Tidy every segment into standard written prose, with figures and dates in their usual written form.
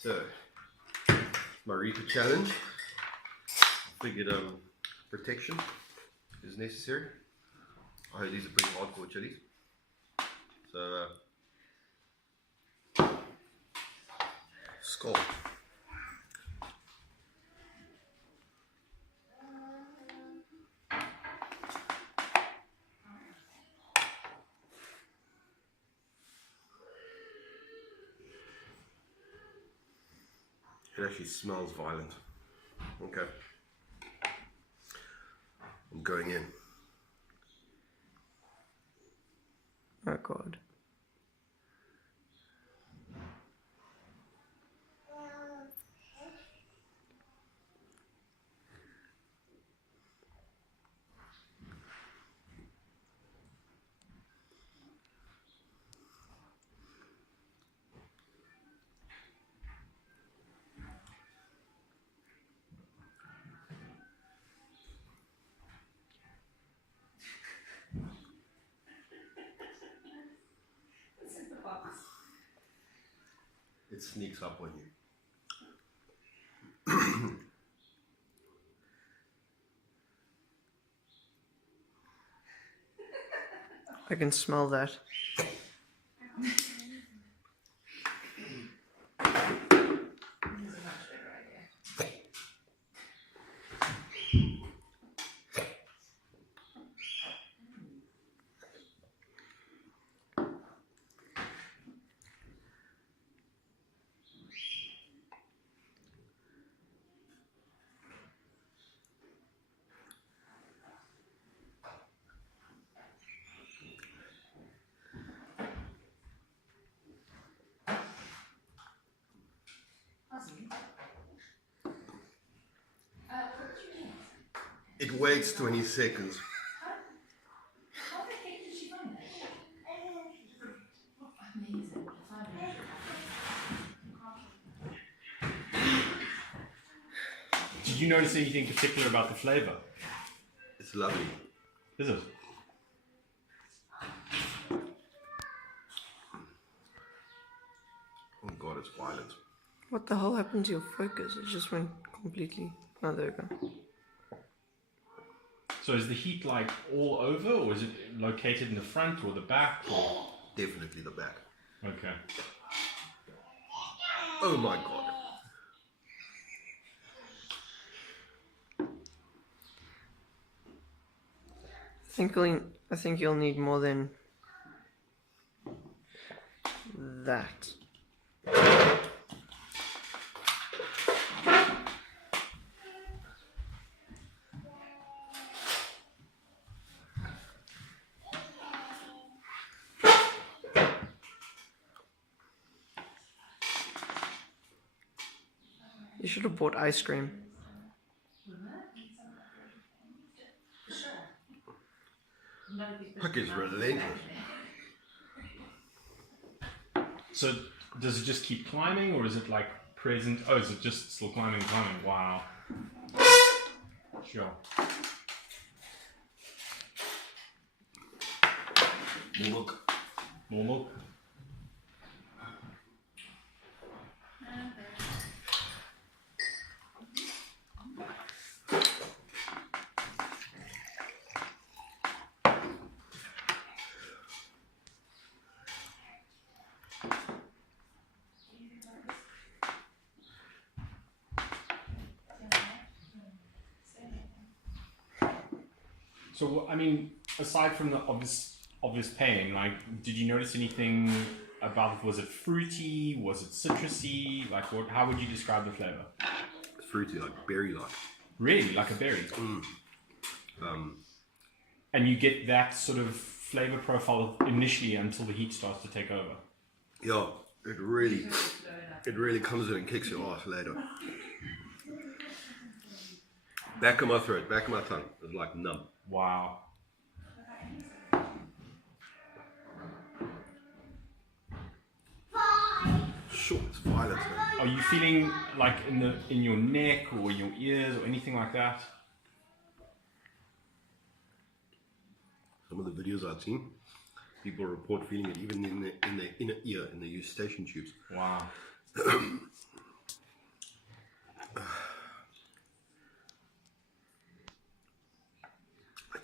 So, my reaper challenge. Figured protection is necessary. I heard these are pretty hardcore chilies. So, skull. It actually smells violent. Okay. I'm going in. Oh God. It sneaks up on you. I can smell that. It waits 20 seconds. How the heck did she find that? Amazing. Did you notice anything particular about the flavor? It's lovely. Is it? Oh God, it's violent. What the hell happened to your focus? It just went completely. Oh, there we go. So is the heat like all over, or is it located in the front or the back? Or? Definitely the back. Okay. Oh my God. I think you'll need more than that. You should have bought ice cream. Look, it's relentless. So does it just keep climbing, or is it like present? Oh, is it just still climbing? Wow. Sure. More milk. More milk. So, I mean, aside from the obvious pain, like, did you notice anything about? Was it fruity? Was it citrusy? Like, what? How would you describe the flavor? It's fruity, like berry-like. Really, like a berry. And you get that sort of flavor profile initially until the heat starts to take over. Yeah, it really comes in and kicks your ass later. Back of my throat, back of my tongue. It's like numb. Wow. Sure, it's violent. Man. Are you feeling like in your neck or in your ears or anything like that? Some of the videos I've seen, people report feeling it even in the inner ear, in the eustachian tubes. Wow.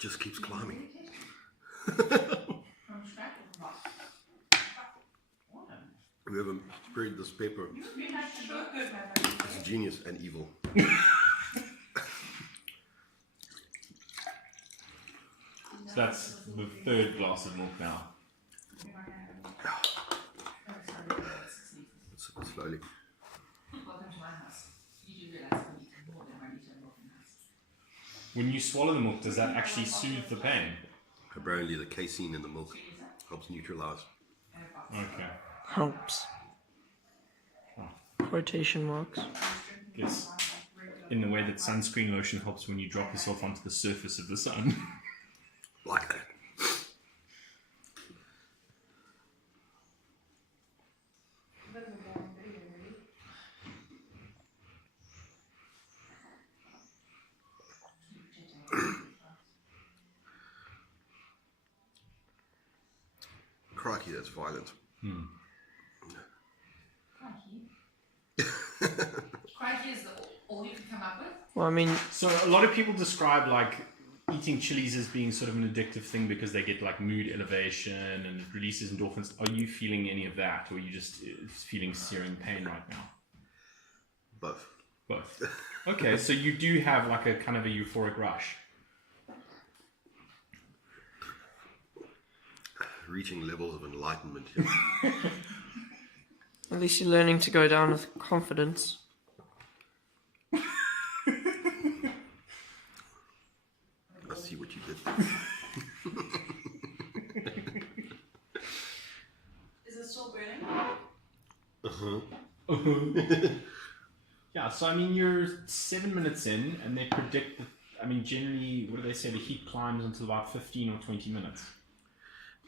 just keeps climbing. From scratch or from box? Whoever spread this pepper You have to look good, my buddy. is genius and evil. So that's the third glass of milk now. Let's sip it slowly. Welcome to my house. You do realize I need more than 1 liter of milk in the house. When you swallow the milk, does that actually soothe the pain? Apparently the casein in the milk helps neutralize. Okay. Helps. Quotation marks. Guess in the way that sunscreen lotion helps when you drop yourself onto the surface of the sun. Like that. Crikey, that's violent. Crikey is all you can come up with. Well, I mean, So a lot of people describe like eating chilies as being sort of an addictive thing because they get like mood elevation and it releases endorphins. Are you feeling any of that, or are you just feeling searing pain right now? Both. Both. Okay, so you do have like a kind of a euphoric rush. Reaching levels of enlightenment here. at least you're learning to go down with confidence. I see what you did. Is it still burning? Yeah, so I mean you're 7 minutes in and they predict that, I mean generally, what do they say, the heat climbs until about 15 or 20 minutes.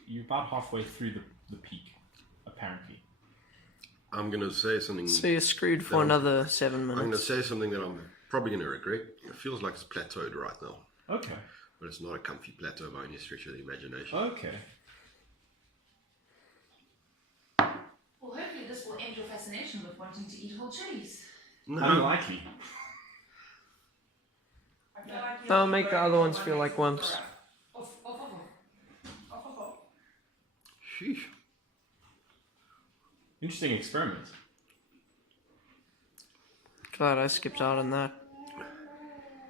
You're about halfway through the peak, apparently. I'm going to say something. So you're screwed for No. another 7 I'm going to minutes. say something that I'm probably going to regret. It feels like it's plateaued right now, Okay. but it's not a comfy plateau by any stretch of the imagination. Okay. Well, hopefully this will end your fascination with wanting to eat whole chilies. No, Unlikely. That'll make the other ones feel like wimps. sheesh. Interesting experiment. Glad I skipped out on that.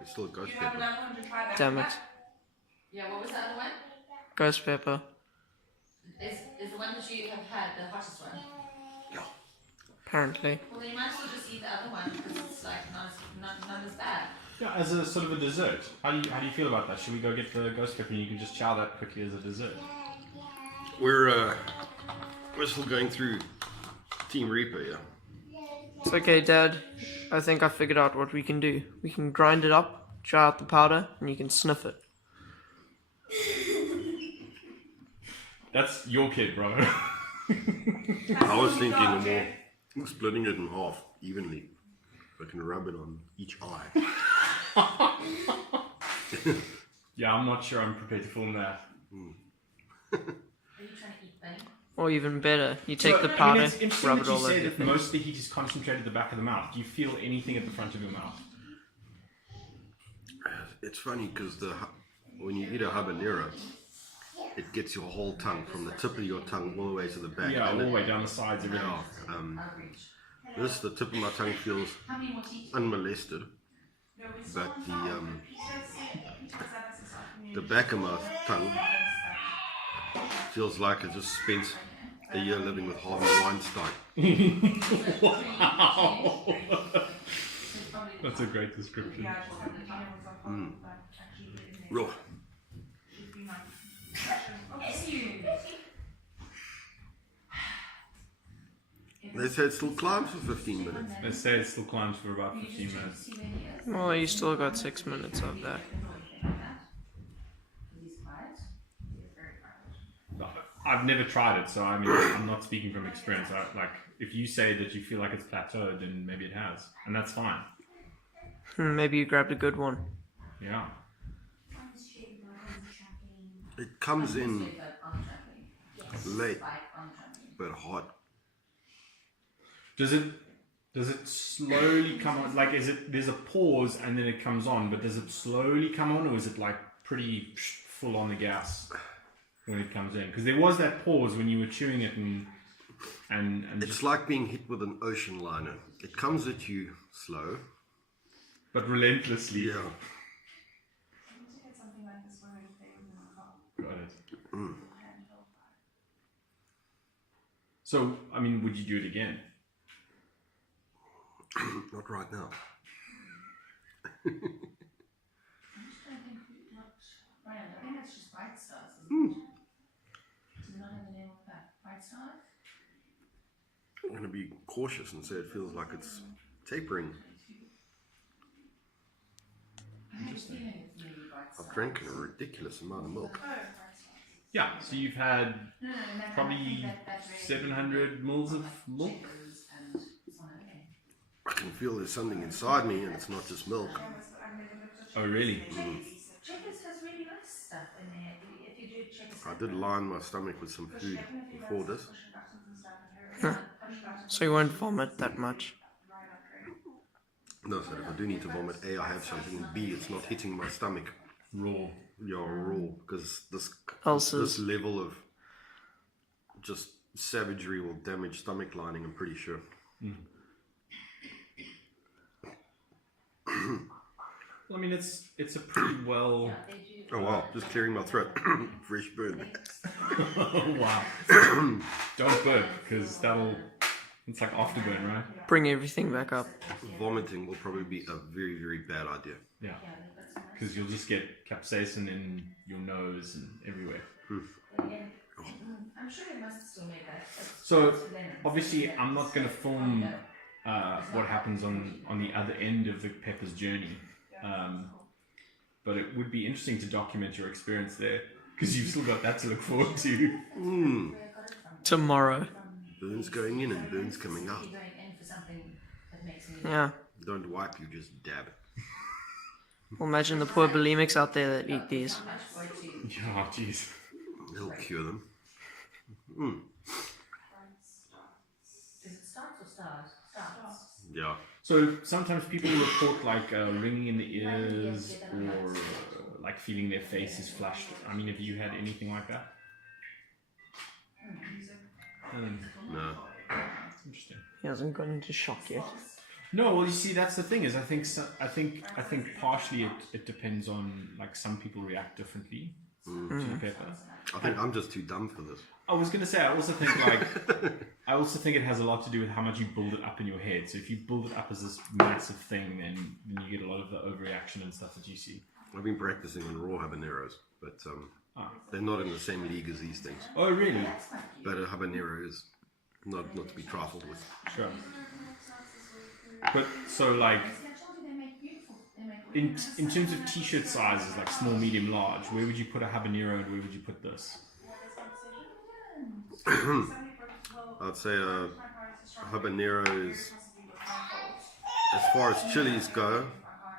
It's still a ghost You have pepper. another one to try back. Damn it. Yeah, what was the other one? Ghost pepper. Is the one that you have had the hottest one? Yeah. Apparently. Well, then you might as well just eat the other one because it's like not as bad. Yeah, as a sort of a dessert. How do you feel about that? Should we go get the ghost pepper and you can just chow that quickly as a dessert? We're still going through Team Reaper, yeah. It's okay, Dad. I think I figured out what we can do. We can grind it up, dry out the powder, and you can sniff it. That's your kid, brother. I was thinking of more splitting it in half evenly. I can rub it on each eye. Yeah, I'm not sure I'm prepared to film that. Are you trying to eat bunny? Or even better, you take So, the I mean, powder, it's interesting rub that it all you over say your that face. most of the heat is concentrated at the back of the mouth. Do you feel anything at the front of your mouth? It's funny because when you eat a habanero, it gets your whole tongue from the tip of your tongue all the way to the back. Yeah, all And the it- way down the sides, everything. The tip of my tongue feels How many more teeth? unmolested, but the back of my tongue feels like I just spent a year living with Harvey Weinstein. Wow. That's a great description. Raw. They say it still climbs for 15 minutes. They say it still climbs for about 15 minutes. Well, you still got 6 minutes of that. I've never tried it, so I mean, I'm not speaking from experience. Like, if you say that you feel like it's plateaued, then maybe it has, and that's fine. Maybe you grabbed a good one. Yeah. It comes in late, but hot. Does it slowly come on? Like, there's a pause and then it comes on, but does it slowly come on, or is it like pretty full on the gas when it comes in? Because there was that pause when you were chewing it and It's like being hit with an ocean liner. It comes at you slow. but relentlessly. Yeah. Got it. So, I mean, would you do it again? Not right now. I'm just trying to think what brand. I think that's just White Stars, isn't it? Do they not have the name of that? White Stars? I'm going to be cautious and say it feels like it's tapering. I have a feeling it's maybe White Stars. I've drank a ridiculous amount of milk. Yeah, so you've had No, that- probably that's really 700 mils of milk. Checkers and Sonic. I can feel there's something inside me and it's not just milk. Oh, really? Checkers has really nice stuff in there. If you do Checkers, I did line my stomach with some food before this. So you won't vomit that much. No, so if I do need to vomit, A, I have something, and B, it's not hitting my stomach. Raw. Yeah, raw. Because this Ulcers. level of just savagery will damage stomach lining, I'm pretty sure. Well, I mean, it's a pretty well. they do. Oh wow, just clearing my throat. Fresh burn. Wow. Don't burp, because it's like afterburn, right? Bring everything back up. Vomiting will probably be a very, very bad idea. Yeah. Because you'll just get capsaicin in your nose and everywhere. I'm sure they must still make that. So, obviously, I'm not going to film what happens on the other end of the pepper's journey. But it would be interesting to document your experience there, because you've still got that to look forward to. Tomorrow. Burns going in and burns coming out. You're going in for something that makes me. Yeah. Don't wipe, you just dab. Well, imagine the poor bulimics out there that eat these. Yeah, jeez. It'll cure them. Is it starts or stars? Starts. Yeah. So sometimes people report like ringing in the ears or like feeling their face is flushed. I mean, have you had anything like that? No. Interesting. He hasn't gone into shock yet. No, well, you see, that's the thing is, I think partially it depends on like some people react differently to the pepper. I think I'm just too dumb for this. I was gonna say, I also think it has a lot to do with how much you build it up in your head. So if you build it up as this massive thing, then you get a lot of the overreaction and stuff that you see. I've been practicing on raw habaneros, but they're not in the same league as these things. Oh, really? But a habanero is not to be trifled with. Sure. But so like in terms of t-shirt sizes, like small, medium, large, where would you put a habanero and where would you put this? I'd say a habanero is, as far as chilies go,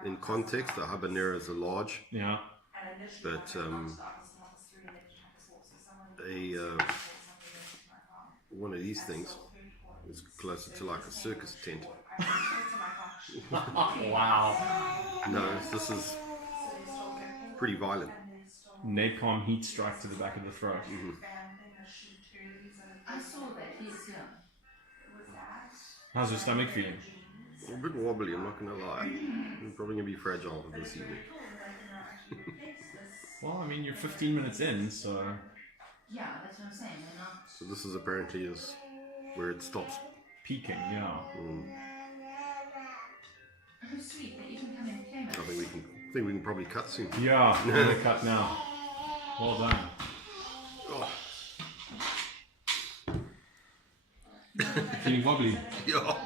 in context, a habanero is a large. Yeah. But one of these things is closer to like a circus tent. Wow. No, this is pretty violent. Napalm heat strike to the back of the throat. I saw that. He's young. How's your stomach feeling? A bit wobbly, I'm not gonna lie. I'm probably gonna be fragile for this evening. Well, I mean, you're 15 minutes in, so... Yeah, that's what I'm saying. They're not. So this is apparently is where it stops. Peaking, yeah. Oh, sweet. They even come in I flavors. think we can probably cut soon. Yeah, I'm gonna cut now. Well done. Oh, Feeling wobbly? yeah.